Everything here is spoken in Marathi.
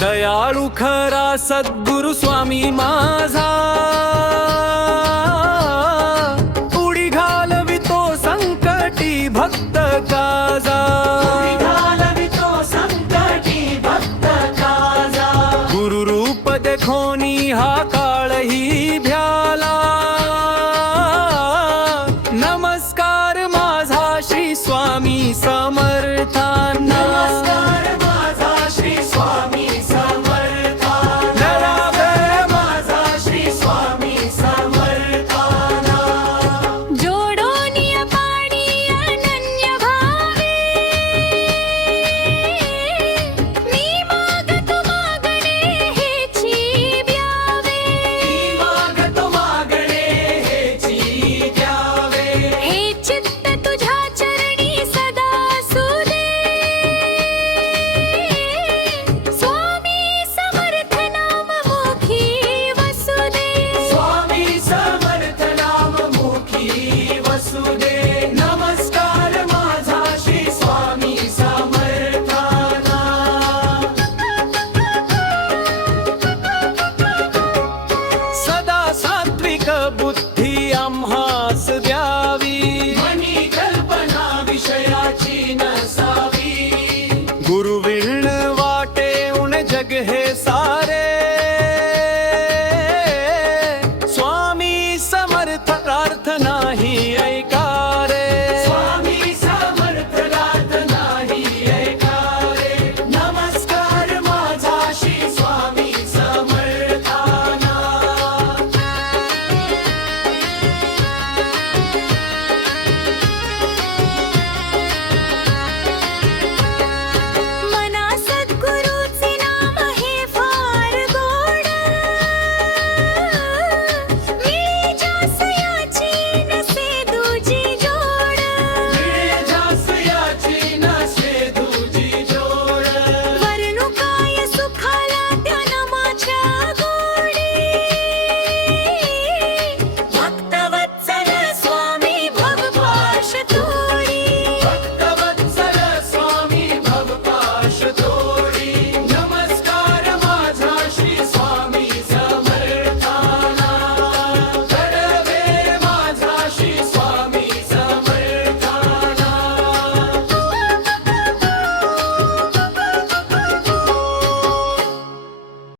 दयाळू खरा सद्गुरु स्वामी माझा. उडी घालवितो संकटी भक्त का? वास द्यावी. कल्पना विषयाची नसावी. गुरुवे